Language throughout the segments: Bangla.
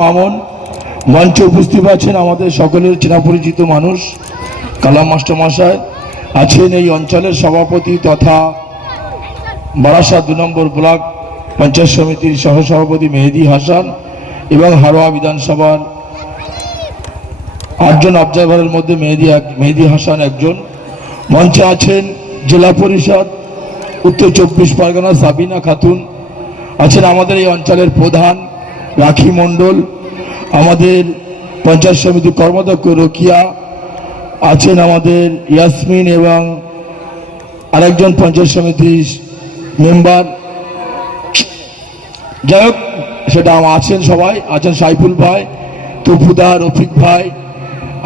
মামুন মঞ্চে উপস্থিত আছেন আমাদের সকলের চেনা পরিচিত মানুষ কালাম মাস্টার মশাই আছেন এই অঞ্চলের সভাপতি তথা বারাসাত ২ নম্বর ব্লক পঞ্চায়েত সমিতির সহসভাপতি মেহেদি হাসান এবং হারোয়া বিধানসভার ৮ জন অবজারভারের মধ্যে মেহেদি হাসান একজন। মঞ্চে আছেন জেলা পরিষদ উত্তর ২৪ পরগনা সাবিনা খাতুন, আছেন আমাদের এই অঞ্চলের প্রধান রাখি মণ্ডল, আমাদের পঞ্চায়েত সমিতির কর্মাধ্যক্ষ রোকিয়া, আছেন আমাদের ইয়াসমিন এবং আরেকজন পঞ্চায়েত সমিতির মেম্বার, যাই হোক সেটা আছেন সবাই, আছেন সাইফুল ভাই, তপুদা, রফিক ভাই,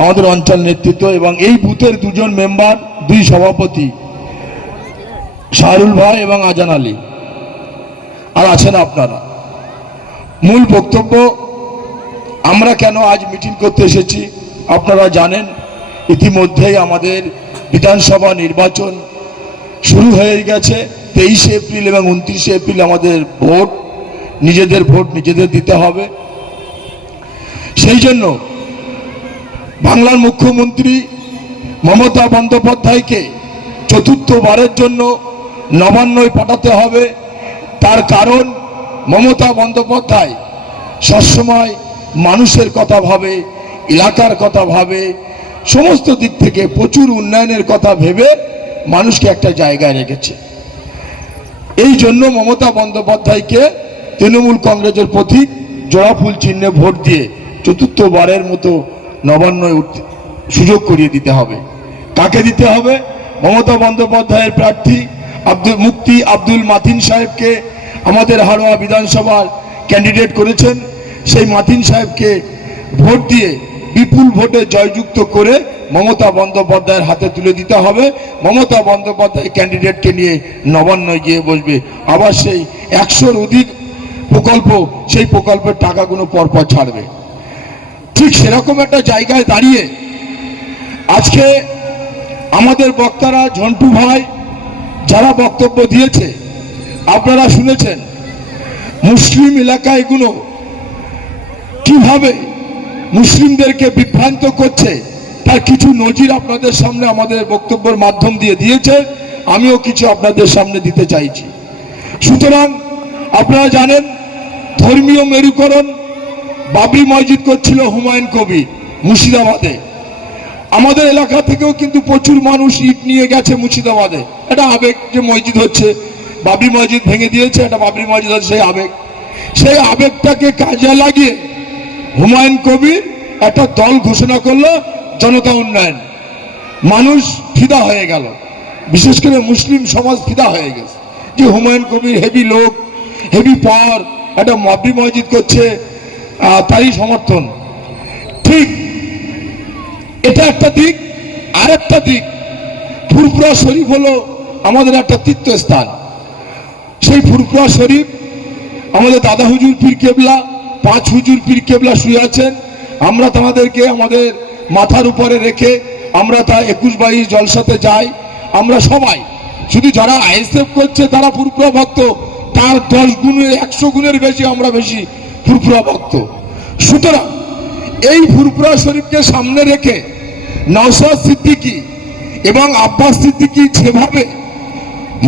আমাদের অঞ্চল নেতৃত্ব এবং এই বুথের ২ জন মেম্বার, ২ সভাপতি শাহরুল ভাই এবং আজান আলী, আর আছেন আপনারা। মূল বক্তব্য, আমরা কেন আজ মিটিং করতে এসেছি আপনারা জানেন। ইতিমধ্যেই আমাদের বিধানসভা নির্বাচন শুরু হয়ে গেছে। 23 এপ্রিল এবং 29 এপ্রিল আমাদের ভোট, নিজেদের ভোট নিজেদের দিতে হবে। সেই জন্য বাংলার মুখ্যমন্ত্রী মমতা বন্দ্যোপাধ্যায়কে ৪র্থবারের জন্য নবান্নয় পাঠাতে হবে। তার কারণ মমতা বন্দ্যোপাধ্যায় সবসময় মানুষের কথা ভাবে, এলাকার কথা ভাবে, সমস্ত দিক থেকে প্রচুর উন্নয়নের কথা ভেবে মানুষকে একটা জায়গায় রেখেছে। এই জন্য মমতা বন্দ্যোপাধ্যায়কে তৃণমূল কংগ্রেসের প্রতীক জোড়া ফুল চিহ্নে ভোট দিয়ে ৪র্থবারের মতো নবান্নয় সুযোগ করিয়ে দিতে হবে। কাকে দিতে হবে? মমতা বন্দ্যোপাধ্যায়ের প্রার্থী মুফতি আব্দুল মাতিন সাহেবকে আমাদের হারোয়া বিধানসভার ক্যান্ডিডেট করেছেন। সেই মাতিন সাহেবকে ভোট দিয়ে বিপুল ভোটে জয়যুক্ত করে মমতা বন্দ্যোপাধ্যায়ের হাতে তুলে দিতে হবে। মমতা বন্দ্যোপাধ্যায় ক্যান্ডিডেটকে নিয়ে নবান্নয় গিয়ে বসবে। আবার সেই ১০০-র অধিক প্রকল্প, সেই প্রকল্পের টাকাগুলো পরপর ছাড়বে। ঠিক সেরকম একটা জায়গায় দাঁড়িয়ে আজকে আমাদের বক্তারা, ঝন্টু ভাই যারা বক্তব্য দিয়েছে আপনারা শুনেছেন, মুসলিম এলাকায়গুলো কিভাবে মুসলিমদেরকে বিভ্রান্ত করছে তার কিছু নজির আপনাদের সামনে আমাদের বক্তব্যের মাধ্যম দিয়ে দিয়েছে, আমিও কিছু আপনাদের সামনে দিতে চাইছি। সুতরাং আপনারা জানেন, ধর্মীয় মেরুকরণ বাবরি মসজিদ করছিল হুমায়ুন কবির মুর্শিদাবাদে। আমাদের এলাকা থেকেও কিন্তু প্রচুর মানুষ ইট নিয়ে গেছে মুর্শিদাবাদে। এটা আবেগ, যে মসজিদ হচ্ছে, বাবরি মসজিদ ভেঙে দিয়েছে, এটা বাবরি মসজিদ হচ্ছে, সেই আবেগ। সেই আবেগটাকে কাজে লাগিয়ে হুমায়ুন কবির একটা দল ঘোষণা করলো, জনতা উন্নয়ন। মানুষ ফিদা হয়ে গেল, বিশেষ করে মুসলিম সমাজ ফিদা হয়ে গেছে যে হুমায়ুন কবির হেভি লোক, হেভি পাওয়ার, একটা বাবরি মসজিদ করছে, তারই সমর্থন। ঠিক এটা একটা দিক। আর একটা দিক, ফুরফুরা শরীফ হলো আমাদের একটা তীর্থস্থান। সেই ফুরফুরা শরীফ আমাদের দাদা হুজুর পীর কেবলা, 5 হুজুর পীর কেবলা শুয়ে আছেন। আমরা তাদেরকে আমাদের মাথার উপরে রেখে আমরা তা 21-22 জলসাতে যাই। আমরা সবাই, শুধু যারা আইএসএফ করছে তারা ফুরফুরা ভক্ত, তার 10 গুণের 100 গুণের বেশি আমরা বেশি ফুরফুরা ভক্ত। সুতরাং এই ফুরফুরা শরীফকে সামনে রেখে নওশাদ সিদ্দিকী এবং আব্বাস সিদ্দিকী যেভাবে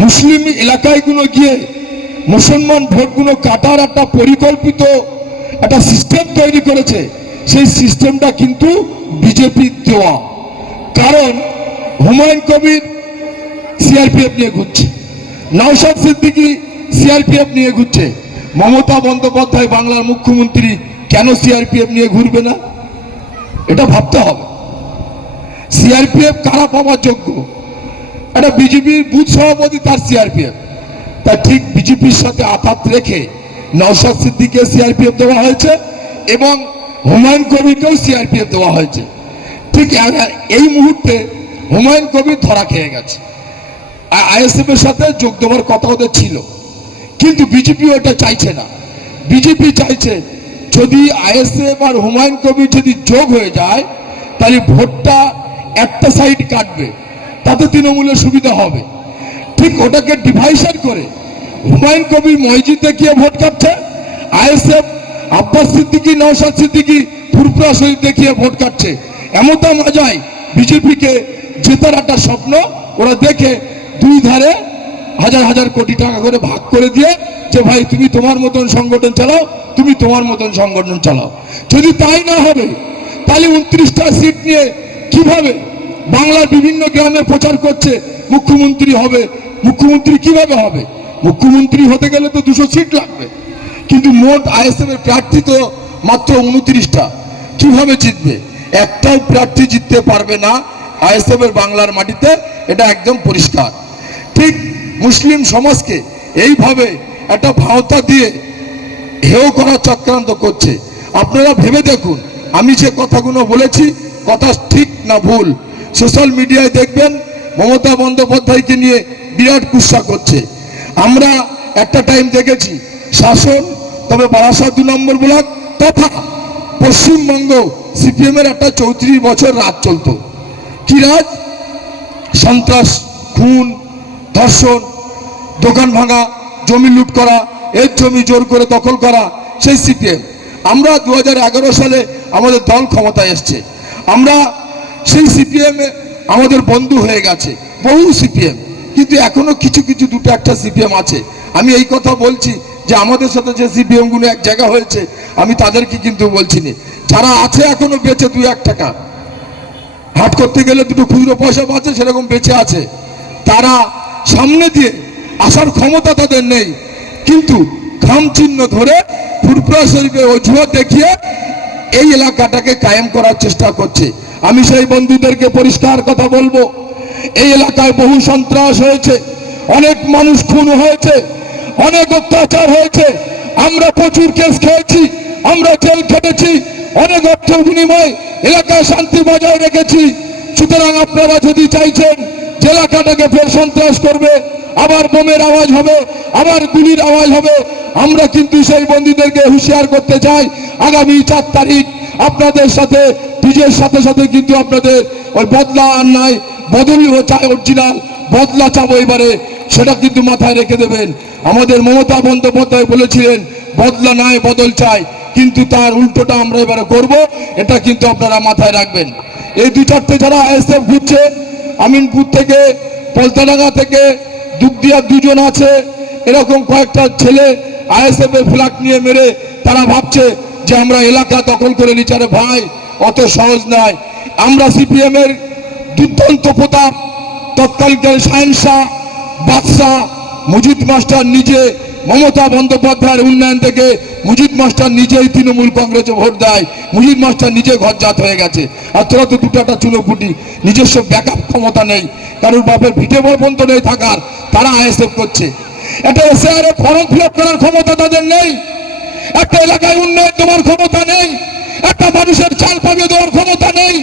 মুসলিম এলাকায়গুলো গিয়ে মুসলমান ভোটগুলো কাটার একটা পরিকল্পিত একটা সিস্টেম তৈরি করেছে, সেই সিস্টেমটা কিন্তু বিজেপির দেওয়া। কারণ হুমায়ুন কবির সিআরপিএফ নিয়ে ঘুরছে, নওশাদ সিদ্দিকী সিআরপিএফ নিয়ে ঘুরছে। মমতা বন্দ্যোপাধ্যায় বাংলার মুখ্যমন্ত্রী কেন সিআরপিএফ নিয়ে ঘুরবে না? এটা ভাবতে হবে। সিআরপিএফ কারা পাওয়ার যোগ্য? এটা বিজেপির বুথ সভাপতি, তার সিআরপিএফ। তা ঠিক বিজেপির সাথে আঘাত রেখে নওশাদ সিদ্দিকীকে সিআরপিএফ দেওয়া হয়েছে এবং হুমায়ুন কবিরকেও সিআরপিএফ দেওয়া হয়েছে। ঠিক এই মুহূর্তে হুমায়ুন কবির ধরা খেয়ে গেছে। আইএসএফ এর সাথে যোগ দেওয়ার কথা ওদের ছিল, কিন্তু বিজেপি ওটা চাইছে না। বিজেপি চাইছে যদি আইএসএফ আর হুমায়ুন কবির যদি যোগ হয়ে যায় তাহলে ভোটটা একটা সাইড কাটবে, তাতে তৃণমূলের সুবিধা হবে। ঠিক ওটাকে ডিভাইশন করে হুমায়ুন কবির মসজিদে গিয়ে ভোট কাটছে, আইএসএফ আব্বাস সিদ্দিকী নওশাদ সিদ্দিকী ফুরফুরা শরীফ দেখিয়ে ভোট কাটছে। এমনটা মজায় বিজেপিকে জেতার একটা স্বপ্ন ওরা দেখে দুই ধারে হাজার হাজার কোটি টাকা করে ভাগ করে দিয়ে যে ভাই তুমি তোমার মতন সংগঠন চালাও, তুমি তোমার মতন সংগঠন চালাও। যদি তাই না হবে তাহলে 29টা সিট নিয়ে কিভাবে বাংলার বিভিন্ন গ্রামে প্রচার করছে মুখ্যমন্ত্রী হবে। মুখ্যমন্ত্রী কিভাবে হবে? মুখ্যমন্ত্রী হতে গেলে তো 200 সিট লাগবে, কিন্তু মোট আইএসএফ এর প্রার্থী তো মাত্র 29টা। কিভাবে জিতবে? একটাও প্রার্থী জিততে পারবে না আইএসএফ এর বাংলার মাটিতে, এটা একদম পরিষ্কার। ঠিক মুসলিম সমাজকে এইভাবে একটা ভাওতা দিয়ে হেয় করার চক্রান্ত করছে। আপনারা ভেবে দেখুন, আমি যে কথাগুলো বলেছি কথা ঠিক না ভুল। সোশ্যাল মিডিয়ায় দেখবেন মমতা বন্দ্যোপাধ্যায়কে নিয়ে বিরাট কুৎসা করছে। আমরা একটা টাইম দেখেছি শাসন, তবে বারাসাত 2 নম্বর ব্লক তথা পশ্চিমবঙ্গ সিপিএম এর একটা 34 বছর রাজ চলতো। কি রাজ? সন্ত্রাস, খুন, ধর্ষণ, দোকান ভাঙা, জমি লুট করা, এর জমি জোর করে দখল করা, সেই সিপিএম। আমরা 2011 সালে আমাদের দল ক্ষমতায় এসছে। আমরা সেই সিপিএম আমাদের বন্ধু হয়ে গেছে বহু সিপিএম, কিন্তু এখনো কিছু কিছু দুটো একটা সিপিএম আছে। আমি এই কথা বলছি যে আমাদের সাথে যে সিপিএম গুলো এক জায়গা হয়েছে আমি তাদেরকে কিন্তু বলছি না। যারা আছে এখনো বেঁচে 2-1 টাকা হাট করতে গেলে দুটো খুচরো পয়সা পাচ্ছে সেরকম বেঁচে আছে, তারা সামনে দিয়ে আসার ক্ষমতা তাদের নেই, কিন্তু খাম চিহ্ন ধরে ফুরফুরা শরীফের অজুহাত দেখিয়ে এই এলাকাটাকে কায়েম করার চেষ্টা করছে। আমি সেই বন্ধুদেরকে পরিষ্কার কথা বলবো, এই এলাকায় বহু সন্ত্রাস হয়েছে, অনেক মানুষ খুন হয়েছে, অনেক অত্যাচার হয়েছে, আমরা প্রচুর কেস খেয়েছি, আমরা জেল খেটেছি, অনেক অর্থ বিনিময় এলাকায় শান্তি বজায় রেখেছি। সুতরাং আপনারা যদি চাইছেন যে এলাকাটাকে ফের সন্ত্রাস করবে, আবার বোমের আওয়াজ হবে, আবার গুলির আওয়াজ হবে, আমরা কিন্তু সেই বন্দীদেরকে হুঁশিয়ার করতে চাই আগামী 4 তারিখ আপনাদের সাথে বিজয়ের সাথে সাথে কিন্তু আপনাদের ওই বদলা আর নাই, বদলই চাই, অরিজিনাল বদলা চাবো এবারে, সেটা কিন্তু মাথায় রেখে দেবেন। আমাদের মমতা বন্দ্যোপাধ্যায় বলেছিলেন বদলা নাই বদল চাই, কিন্তু তার উল্টোটা আমরা এবারে করব, এটা কিন্তু আপনারা মাথায় রাখবেন। এই 2-4টে যারা আইএসএফ ঘুরছে, আমিনপুর থেকে, পলতাডাঙ্গা থেকে, দুগদিয়া 2 জন আছে, এরকম কয়েকটা ছেলে আইএসএফ এর ফ্ল্যাগ নিয়ে মেরে তারা ভাবছে যে আমরা এলাকা দখল করে নিচ্ছি। আরে ভাই, অত সহজ নয়। আমরা সিপিএম এর দুর্দান্ত প্রতাপ, তৎকালীন শাহেনশাহ, বাদশাহ, মুজিদ মাস্টার নিজে, মমতা বন্দ্যোপাধ্যায়ের উন্নয়ন থেকে মুজিদ মাস্টার নিজেই তৃণমূল কংগ্রেসে ভোট দেয়, মুজিদ মাস্টার নিজে ঘরজাত হয়ে গেছে। আর তোরা তো 2টা চুনোপুটি, নিজস্ব ব্যাকআপ ক্ষমতা নেই, কারোর বাপের ভিটে পর্যন্ত নেই থাকার, তারা আইএসএফ করছে। একটা এসআইআর ফর্ম ফিল আপ করার ক্ষমতা তাদের নেই, একটা এলাকায় উন্নয়ন দেওয়ার ক্ষমতা নেই, একটা মানুষের চাল পাবিয়ে দেওয়ার ক্ষমতা নেই,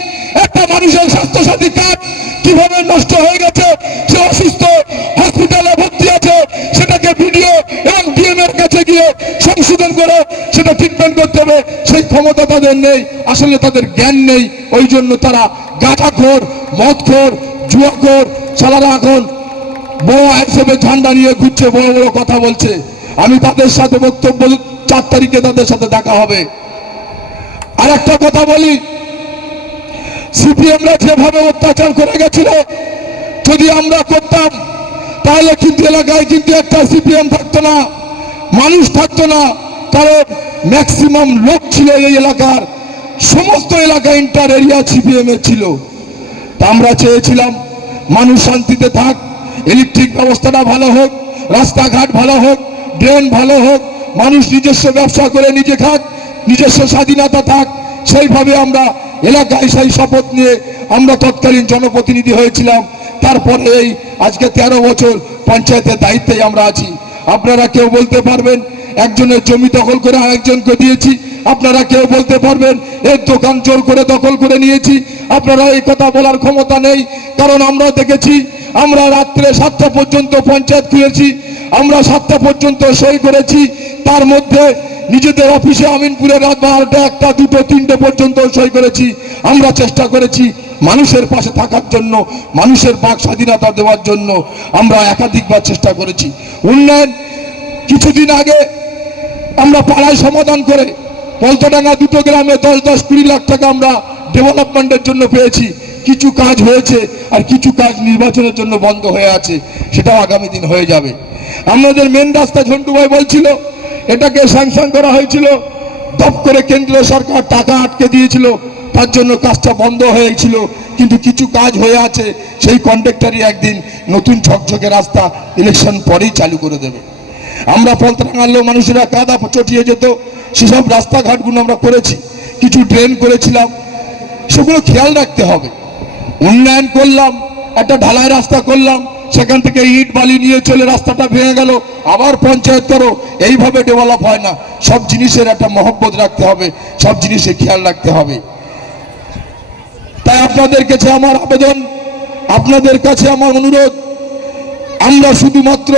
একটা মানুষের স্বাস্থ্যসাথী কার্ড কিভাবে নষ্ট হয়ে গেছে, সে অসুস্থ হসপিটালে ভর্তি আছে, সেটাকে ভিডিও এবং ডিএম এর কাছে গিয়ে সংশোধন করে সেটা ট্রিটমেন্ট করতে হবে, সেই ক্ষমতা তাদের নেই। আসলে তাদের জ্ঞান নেই, ওই জন্য তারা গাঁজাখোর, মদখোর, জুয়াখোর সালারা এখন বড় আইএসএফের ঝান্ডা নিয়ে ঘুরছে, বড় বড় কথা বলছে। আমি তাদের সাথে বক্তব্য 4 তারিখে তাদের সাথে দেখা হবে। আর একটা কথা বলি, সিপিএমরা যেভাবে অত্যাচার করে গেছিল, যদি আমরা করতাম তাহলে কিন্তু এলাকায় কিন্তু একটা সিপিএম থাকতো না, মানুষ থাকতো না, কারণ ম্যাক্সিমাম লোক ছিল এই এলাকার, সমস্ত এলাকা ইন্টার এরিয়া সিপিএম এর ছিল। তা আমরা চেয়েছিলাম মানুষ শান্তিতে থাক, ইলেকট্রিক ব্যবস্থাটা ভালো হোক, রাস্তাঘাট ভালো হোক, ড্রেন ভালো হোক, মানুষ নিজস্ব ব্যবসা করে নিজে খাক, নিজস্ব স্বাধীনতা থাক। সেইভাবে আমরা এলাকায় সেই শপথ নিয়ে আমরা তৎকালীন জনপ্রতিনিধি হয়েছিলাম। তারপরে এই আজকে 13 বছর পঞ্চায়েতের দায়িত্বে আমরা আছি। আপনারা কেউ বলতে পারবেন একজনের জমি দখল করে আরেকজনকে দিয়েছি, আপনারা কেউ বলতে পারবেন এর দোকান জোর করে দখল করে নিয়েছি, আপনারা এই কথা বলার ক্ষমতা নেই। কারণ আমরা দেখেছি, আমরা রাত্রে 7টা পর্যন্ত পঞ্চায়েত খুলেছি, আমরা 7টা পর্যন্ত সই করেছি, তার মধ্যে নিজেদের অফিসে আমিনপুরে রাত 12টা, 1টা, 2টো, 3টে পর্যন্ত সই করেছি। আমরা চেষ্টা করেছি মানুষের পাশে থাকার জন্য, মানুষের বাক স্বাধীনতা দেওয়ার জন্য আমরা একাধিকবার চেষ্টা করেছি। উন্নয়ন কিছুদিন আগে আমরা পাড়ায় সমাধান করে পলতাডাঙ্গা দুটো গ্রামে 10-20 লাখ টাকা আমরা ডেভেলপমেন্টের জন্য পেয়েছি। কিছু কাজ হয়েছে আর কিছু কাজ নির্বাচনের জন্য বন্ধ হয়ে আছে, সেটাও আগামী দিন হয়ে যাবে। আমাদের মেন রাস্তা ঝন্টু ভাই বলছিল এটাকে স্যাংশন করা হয়েছিল, দপ করে কেন্দ্রীয় সরকার টাকা আটকে দিয়েছিল, তার জন্য কাজটা বন্ধ হয়েছিল। কিন্তু কিছু কাজ হয়ে আছে, সেই কন্ট্রাক্টরই একদিন নতুন ঝকঝকে রাস্তা ইলেকশন পরেই চালু করে দেবে। আমরা পলতাডাঙ্গার মানুষেরা কাদা চটিয়ে যেত, সেসব রাস্তাঘাটগুলো আমরা করেছি, কিছু ড্রেন করেছিলাম, সেগুলো খেয়াল রাখতে হবে। উন্নয়ন করলাম, একটা ঢালাই রাস্তা করলাম, সেখান থেকে ইট বালি নিয়ে চলে রাস্তাটা ভেঙে গেল, আবার পঞ্চায়েত করো, এইভাবে ডেভেলপ হয় না। সব জিনিসের একটা মহব্বত রাখতে হবে, সব জিনিসের খেয়াল রাখতে হবে। তাই আপনাদের কাছে আমার আবেদন, আপনাদের কাছে আমার অনুরোধ, আমরা শুধুমাত্র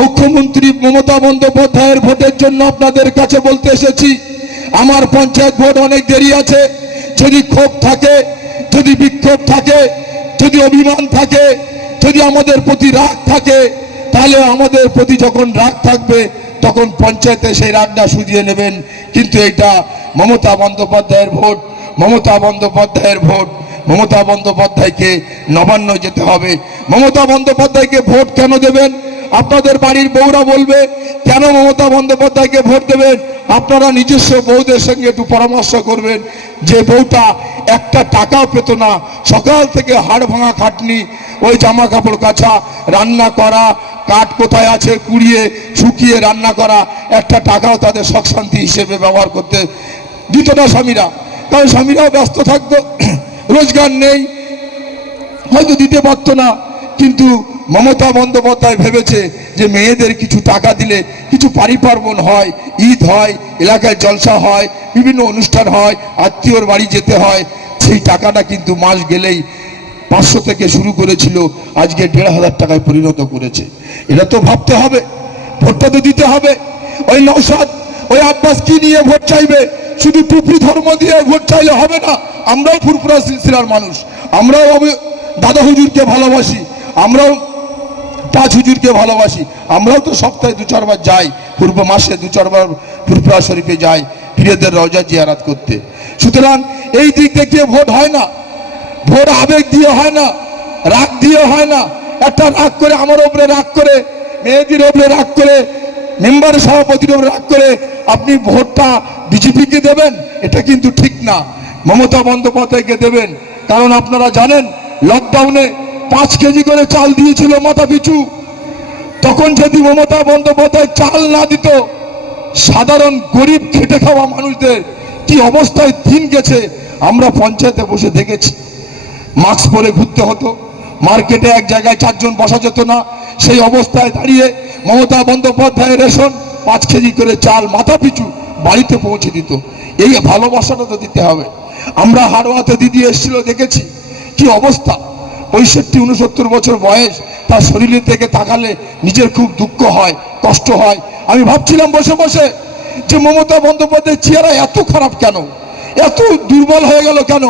মুখ্যমন্ত্রী মমতা বন্দ্যোপাধ্যায়ের ভোটের জন্য আপনাদের কাছে বলতে এসেছি। আমার পঞ্চায়েত ভোট অনেক দেরি আছে। যদি ক্ষোভ থাকে, যদি বিক্ষোভ থাকে, যদি অভিমান থাকে, যদি আমাদের প্রতি রাগ থাকে, তাহলে আমাদের প্রতি যখন রাগ থাকবে তখন পঞ্চায়েতে সেই রাগটা শুধিয়ে নেবেন। কিন্তু এটা মমতা বন্দ্যোপাধ্যায়ের ভোট, মমতা বন্দ্যোপাধ্যায়ের ভোট, মমতা বন্দ্যোপাধ্যায়কে নবান্ন যেতে হবে। মমতা বন্দ্যোপাধ্যায়কে ভোট কেন দেবেন? আপনাদের বাড়ির বউরা বলবে কেন মমতা বন্দ্যোপাধ্যায়কে ভোট দেবেন। আপনারা নিজস্ব বউদের সঙ্গে একটু পরামর্শ করবেন, যে বউটা একটা টাকাও পেত না, সকাল থেকে হাড় ভাঙা খাটনি, ওই জামা কাপড় কাচা, রান্না করা, কাঠ কোথায় আছে কুড়িয়ে শুকিয়ে রান্না করা, একটা টাকাও তাদের শখ শান্তি হিসেবে ব্যবহার করতে দিত না স্বামীরা। কারণ স্বামীরাও ব্যস্ত থাকতো, রোজগার নেই, হয়তো দিতে পারত না। কিন্তু মমতা বন্দ্যোপাধ্যায় ভেবেছে যে মেয়েদের কিছু টাকা দিলে কিছু পারিপার্বণ হয়, ঈদ হয়, এলাকায় জলসা হয়, বিভিন্ন অনুষ্ঠান হয়, আত্মীয়র বাড়ি যেতে হয়, সেই টাকাটা কিন্তু মাস গেলেই 500 থেকে শুরু করেছিল, আজকে 1500 টাকায় পরিণত করেছে। এটা তো ভাবতে হবে, ভোটটা তো দিতে হবে। ওই নওশাদ, ওই আব্বাস কি নিয়ে ভোট চাইবে? শুধু টুপি ধর্ম দিয়ে ভোট চাইলে হবে না। আমরাও ফুরফুরা সিলসিলার মানুষ, আমরাও দাদা হুজুরকে ভালোবাসি, আমরাও 5 হুজুরকে ভালোবাসি, আমরাও তো সপ্তাহে 2-4 বার যাই, পূর্ব মাসে 2-4 বার ফুরফুরা শরীফে যাই পীরদের রওজা জিয়ারত করতে। সুতরাং এই দিক দেখিয়ে ভোট হয় না, ভোট আবেগ দিয়ে হয় না, রাগ দিয়ে হয় না। একটা রাগ করে, আমার ওপরে রাগ করে, মেয়েদের ওপরে রাগ করে, মেম্বার সভাপতির ওপরে রাগ করে আপনি ভোটটা বিজেপিকে দেবেন, এটা কিন্তু ঠিক না। মমতা বন্দ্যোপাধ্যায়কে দেবেন। কারণ আপনারা জানেন লকডাউনে 5 কেজি করে চাল দিয়েছিল মাথা পিছু। তখন যদি মমতা বন্দ্যোপাধ্যায় চাল না দিত, সাধারণ গরিব খেটে খাওয়া মানুষদের কি অবস্থায় দিন গেছে আমরা পঞ্চায়েতে বসে দেখেছি। মাস্ক পরে ঘুরতে হতো, মার্কেটে এক জায়গায় 4 জন বসা যেত না। সেই অবস্থায় দাঁড়িয়ে মমতা বন্দ্যোপাধ্যায়ের রেশন 5 কেজি করে চাল মাথা পিছু বাড়িতে পৌঁছে দিত। এই ভালোবাসাটা তো দিতে হবে। আমরা হাড়োয়াতে দিদি এসেছিল, দেখেছি কি অবস্থা। 65-69 বছর বয়স, তার শরীরের থেকে তাকালে নিজের খুব দুঃখ হয়, কষ্ট হয়। আমি ভাবছিলাম বসে বসে যে মমতা বন্দ্যোপাধ্যায়ের চেহারা এত খারাপ কেন, এত দুর্বল হয়ে গেল কেন।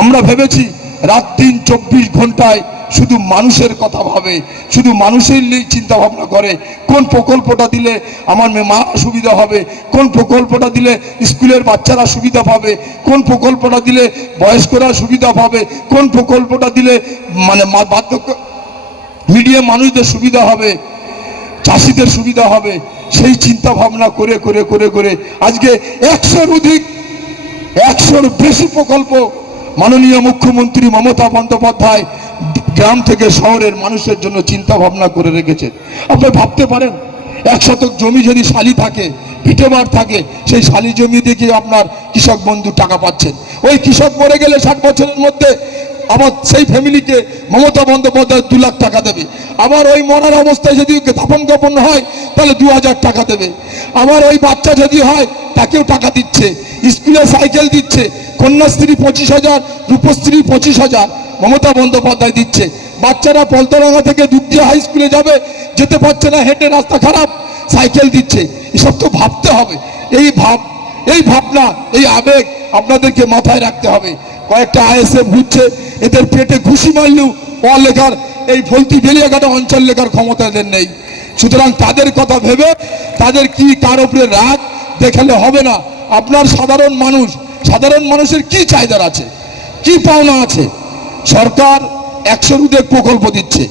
আমরা ভেবেছি রাত দিন 24 ঘন্টায় শুধু মানুষের কথা ভাবে, শুধু মানুষের নিয়ে চিন্তা ভাবনা করে। কোন প্রকল্পটা দিলে আমার মা সুবিধা হবে, কোন প্রকল্পটা দিলে স্কুলের বাচ্চারা সুবিধা পাবে, কোন প্রকল্পটা দিলে বয়স্করা সুবিধা পাবে, কোন প্রকল্পটা দিলে মানে বার্ধক্য মিডিয়াম মানুষদের সুবিধা হবে, চাষিদের সুবিধা হবে। সেই চিন্তা ভাবনা করে করে করে করে আজকে 100-র অধিক, 100-র বেশি প্রকল্প মাননীয় মুখ্যমন্ত্রী মমতা বন্দ্যোপাধ্যায় গ্রাম থেকে শহরের মানুষের জন্য চিন্তা ভাবনা করে রেখেছেন। আপনি ভাবতে পারেন 1 শতক জমি যদি শালি থাকে, ভিটেমার থাকে, সেই শালি জমি থেকে আপনার কৃষক বন্ধু টাকা পাচ্ছেন। ওই কৃষক মরে গেলে 60 বছরের মধ্যে আবার সেই ফ্যামিলিকে মমতা বন্দ্যোপাধ্যায় 2 লাখ টাকা দেবে। আবার ওই মরার অবস্থায় যদি দাফন কাফন হয় তাহলে 2000 টাকা দেবে। আবার ওই বাচ্চা যদি হয় তাকেও টাকা দিচ্ছে, স্কুলে সাইকেল দিচ্ছে, কন্যাশ্রী 25,000, রূপশ্রী 25,000 মমতা বন্দ্যোপাধ্যায় দিচ্ছে। বাচ্চারা পলতাডাঙ্গা থেকে দুবদিয়া হাই স্কুলে যাবে, যেতে পারছে না, হেঁটে রাস্তা খারাপ, সাইকেল দিচ্ছে। এসব তো ভাবতে হবে। এই ভাবনা, এই আবেগ আপনাদেরকে মাথায় রাখতে হবে। কয়েকটা আইএসএফ ঘুরছে, এদের পেটে ঘুষি মারলেও লেখার এই ফলতি বেলিয়াঘাটা অঞ্চল লেখার ক্ষমতা এদের নেই। সুতরাং তাদের কথা ভেবে তাদের কি কার উপরে রাগ দেখালে হবে না। আপনার সাধারণ মানুষের কি চাহিদা আছে, কি পাওনা আছে? সরকার 100 রুদে প্রকল্প দিচ্ছে,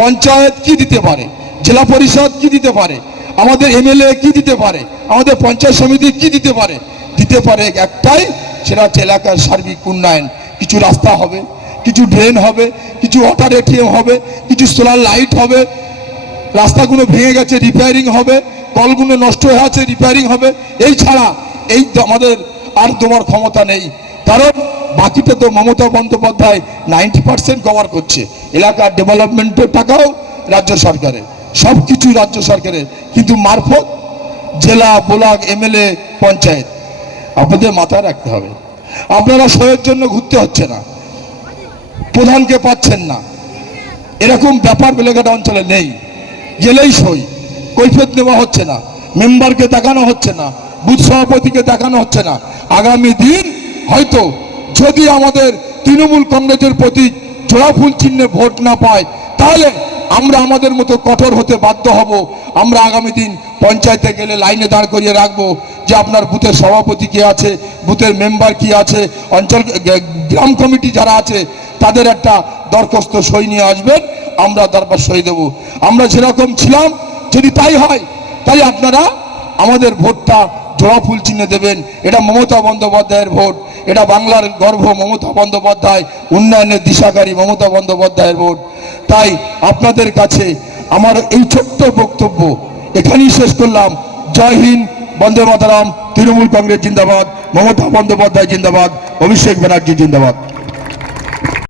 পঞ্চায়েত কি দিতে পারে, জেলা পরিষদ কি দিতে পারে, আমাদের এমএলএ কি দিতে পারে, আমাদের পঞ্চায়েত সমিতি কি দিতে পারে? দিতে পারে একটাই, সেটা হচ্ছে এলাকার সার্বিক উন্নয়ন। কিছু রাস্তা হবে, কিছু ড্রেন হবে, কিছু ওয়াটার এটিএম হবে, কিছু সোলার লাইট হবে, রাস্তাগুলো ভেঙে গেছে রিপেয়ারিং হবে, কলগুলো নষ্ট হয়ে আছে রিপেয়ারিং হবে। এই ছাড়া আমাদের আর তোমার ক্ষমতা নেই, কারণ বাকিটা তো মমতা বন্দ্যোপাধ্যায় 90% কভার করছে। এলাকার ডেভেলপমেন্টের টাকাও রাজ্য সরকারের, সব কিছু রাজ্য সরকারের, কিন্তু মারফত জেলা ব্লক এমএলএ পঞ্চায়েত। আপনাদের মাথায় রাখতে হবে, আপনারা সয়ের জন্য ঘুরতে হচ্ছে না, প্রধানকে পাচ্ছেন না, এরকম ব্যাপার বেলেঘাটা অঞ্চলে নেই। গেলেই সই, কৈফিয়ত নেওয়া হচ্ছে না, মেম্বারকে দেখানো হচ্ছে না, বুথ সভাপতিকে দেখানো হচ্ছে না। আগামী দিন হয়তো যদি আমাদের তৃণমূল কংগ্রেসের প্রতি জোড়া ফুল চিহ্নে ভোট না পায়, তাহলে আমরা আমাদের মতো কঠোর হতে বাধ্য হব। আমরা আগামী দিন পঞ্চায়েতে গেলে লাইনে দাঁড় করিয়ে রাখবো যে আপনার বুথের সভাপতি কি আছে, বুথের মেম্বার কি আছে, অঞ্চল গ্রাম কমিটি যারা আছে তাদের একটা দরখাস্ত সই নিয়ে আসবেন, আমরা তারপর সই দেব। আমরা যেরকম ছিলাম যদি তাই হয়, তাই আপনারা আমাদের ভোটটা জোড়া ফুল চিহ্নে দেবেন। এটা মমতা বন্দ্যোপাধ্যায়ের ভোট, এটা বাংলার গর্ব মমতা বন্দ্যোপাধ্যায়, উন্নয়নের দিশাকারী মমতা বন্দ্যোপাধ্যায়ের ভোট। তাই আপনাদের কাছে আমার এই ছোট্ট বক্তব্য এখানেই শেষ করলাম। জয় হিন্দ, বন্দে মাতরম, তৃণমূল কংগ্রেস জিন্দাবাদ, মমতা বন্দ্যোপাধ্যায় জিন্দাবাদ, অভিষেক ব্যানার্জি জিন্দাবাদ।